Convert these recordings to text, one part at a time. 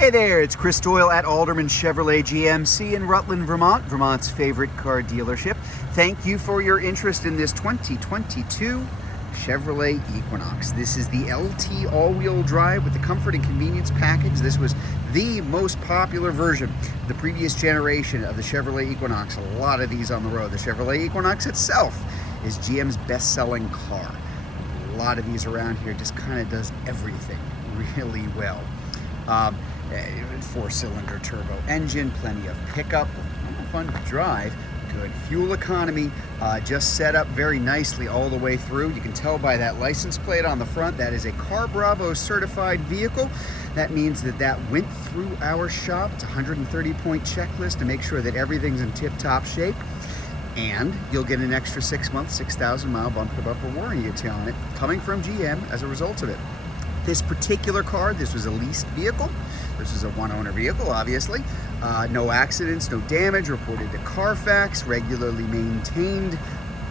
Hey there, it's Chris Doyle at Alderman Chevrolet GMC in Rutland, Vermont, Vermont's favorite car dealership. Thank you for your interest in this 2022 Chevrolet Equinox. This is the LT all-wheel drive with the comfort and convenience package. This was the most popular version, the previous generation of the Chevrolet Equinox. A lot of these on the road. The Chevrolet Equinox itself is GM's best-selling car. A lot of these around here just kind of does everything really well. Four-cylinder turbo engine, plenty of pickup, fun to drive, good fuel economy, just set up very nicely all the way through. You can tell by that license plate on the front that is a Car Bravo certified vehicle. That means that that went through our shop. It's a 130-point checklist to make sure that everything's in tip-top shape. And you'll get an extra 6-month, 6,000-mile bumper-to-bumper warranty on it coming from GM as a result of it. This particular car, this was a leased vehicle. This is a one-owner vehicle, obviously. No accidents, no damage, reported to Carfax, regularly maintained.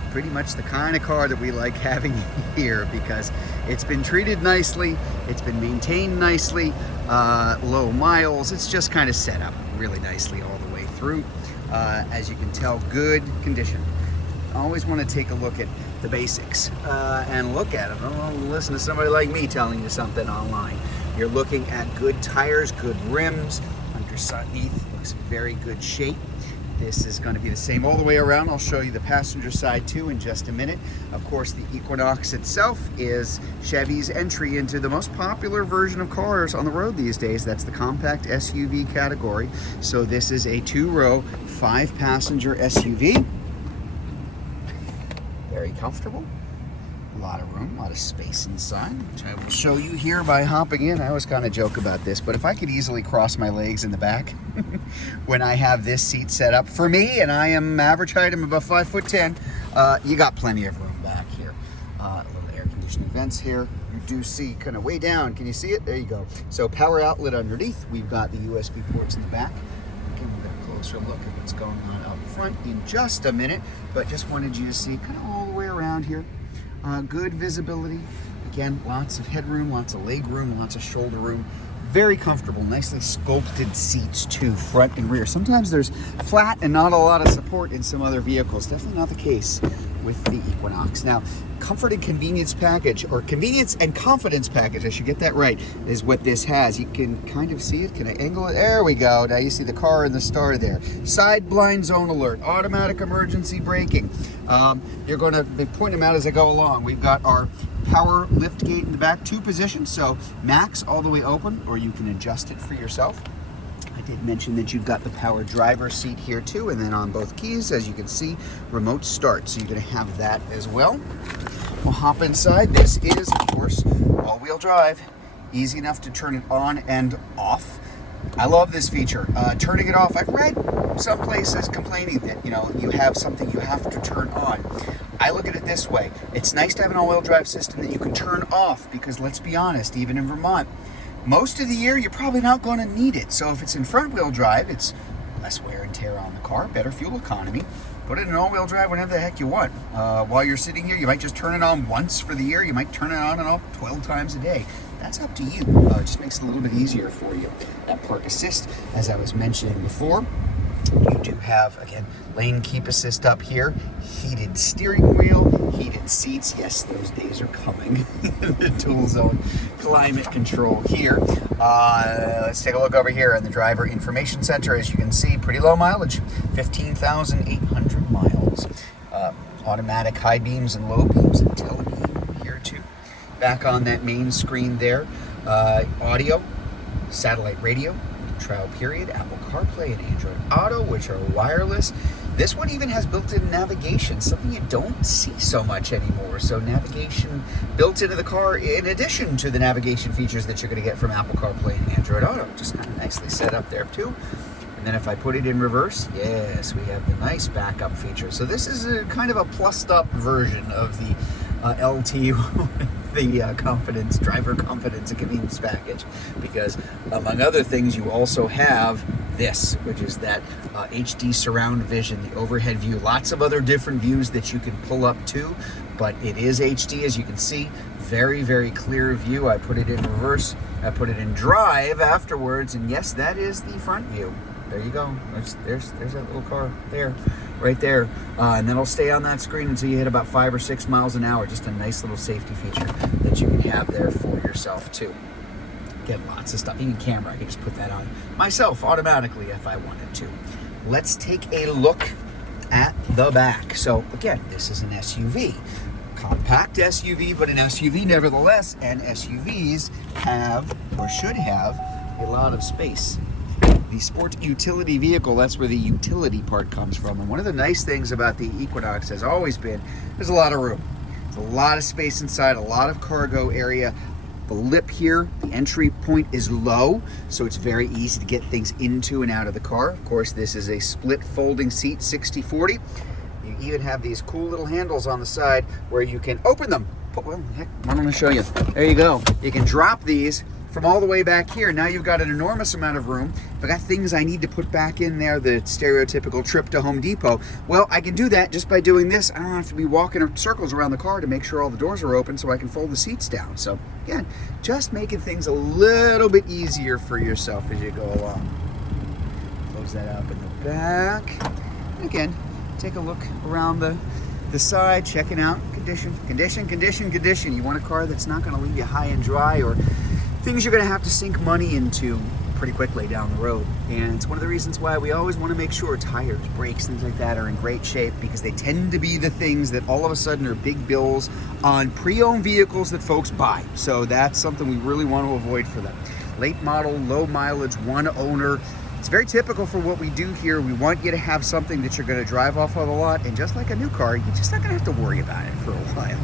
Pretty much the kind of car that we like having here because it's been treated nicely, it's been maintained nicely, low miles. It's just kind of set up really nicely all the way through. As you can tell, good condition. Always want to take a look at the basics and look at them. Don't listen to somebody like me telling you something online. You're looking at good tires, good rims. Underneath looks in very good shape. This is going to be the same all the way around. I'll show you the passenger side too in just a minute. Of course, the Equinox itself is Chevy's entry into the most popular version of cars on the road these days. That's the compact SUV category. So this is a 2-row, 5-passenger SUV. Very comfortable, a lot of room, a lot of space inside, which I will show you here by hopping in. I always kind of joke about this, but if I could easily cross my legs in the back when I have this seat set up for me, and I am average height, I'm about 5'10", you got plenty of room back here. A little air conditioning vents here. You do see kind of way down. Can you see it? There you go. So power outlet underneath. We've got the USB ports in the back. We'll get a closer look at what's going on up front in just a minute, but just wanted you to see kind of all the way around here. Good visibility. Again, lots of headroom, lots of leg room, lots of shoulder room. Very comfortable, nicely sculpted seats too, front and rear. Sometimes there's flat and not a lot of support in some other vehicles. Definitely not the case with the Equinox. Now, comfort and convenience package, or convenience and confidence package, I should get that right, is what this has. You can kind of see it. Can I angle it? There we go. Now you see the car and the star there. Side blind zone alert, automatic emergency braking. You're going to point them out as I go along. We've got our power lift gate in the back, 2 positions, so max all the way open, or you can adjust it for yourself. I did mention that you've got the power driver seat here too, and then on both keys, as you can see, remote start, so you're going to have that as well. We'll hop inside. This is, of course, all-wheel drive. Easy enough to turn it on and off. I love this feature. Turning it off, I've read some places complaining that, you have something you have to turn on. I look at it this way. It's nice to have an all-wheel drive system that you can turn off because, let's be honest, even in Vermont, most of the year you're probably not going to need it. So if it's in front-wheel drive, it's less wear and tear on the car, better fuel economy. Put it in all-wheel drive whenever the heck you want. While you're sitting here, you might just turn it on once for the year. You might turn it on and off 12 times a day. That's up to you. It just makes it a little bit easier for you. That park assist, as I was mentioning before, you do have, again, lane keep assist up here, heated steering wheel, heated seats. Yes, those days are coming. The dual zone climate control here. Let's take a look over here in the driver information center. As you can see, pretty low mileage, 15,800 miles. Automatic high beams and low beams and telebeam here too. Back on that main screen there, audio, satellite radio, trial period, Apple CarPlay and Android Auto, which are wireless. This one even has built-in navigation, something you don't see so much anymore. So navigation built into the car in addition to the navigation features that you're going to get from Apple CarPlay and Android Auto. Just kind of nicely set up there too. And then if I put it in reverse, yes, we have the nice backup feature. So this is a kind of a plussed up version of the LT the confidence, driver confidence and convenience package, because among other things you also have this, which is that HD surround vision, the overhead view, lots of other different views that you can pull up to, but it is HD, as you can see, very, very clear view. I put it in reverse, I put it in drive afterwards, and yes, that is the front view. There you go. There's that little car there, right there. And then it'll stay on that screen until you hit about 5 or 6 miles an hour. Just a nice little safety feature that you can have there for yourself too. Get lots of stuff. Even camera, I can just put that on myself automatically if I wanted to. Let's take a look at the back. So again, this is an SUV. Compact SUV, but an SUV nevertheless, and SUVs have, or should have, a lot of space. The sport utility vehicle, that's where the utility part comes from. And one of the nice things about the Equinox has always been, there's a lot of room. There's a lot of space inside, a lot of cargo area. The lip here, the entry point is low, so it's very easy to get things into and out of the car. Of course, this is a split folding seat, 60/40. You even have these cool little handles on the side where you can open them. Well, heck, I'm going to show you. There you go. You can drop these from all the way back here. Now you've got an enormous amount of room. If I got things I need to put back in there, the stereotypical trip to Home Depot, well, I can do that just by doing this. I don't have to be walking in circles around the car to make sure all the doors are open so I can fold the seats down. So again, just making things a little bit easier for yourself as you go along. Close that up in the back. And again, take a look around the side, checking out condition. You want a car that's not going to leave you high and dry, or things you're going to have to sink money into pretty quickly down the road. And it's one of the reasons why we always want to make sure tires, brakes, things like that are in great shape, because they tend to be the things that all of a sudden are big bills on pre-owned vehicles that folks buy. So that's something we really want to avoid for them. Late model, low mileage, one owner. It's very typical for what we do here. We want you to have something that you're going to drive off of a lot, and just like a new car, you're just not going to have to worry about it for a while.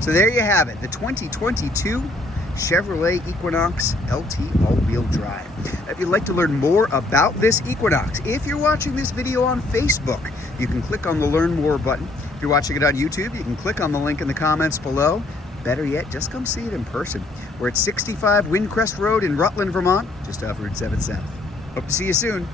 So there you have it, the 2022 Chevrolet Equinox LT all-wheel drive. If you'd like to learn more about this Equinox, if you're watching this video on Facebook, you can click on the Learn More button. If you're watching it on YouTube, you can click on the link in the comments below. Better yet, just come see it in person. We're at 65 Windcrest Road in Rutland, Vermont, just off Route 77. Hope to see you soon.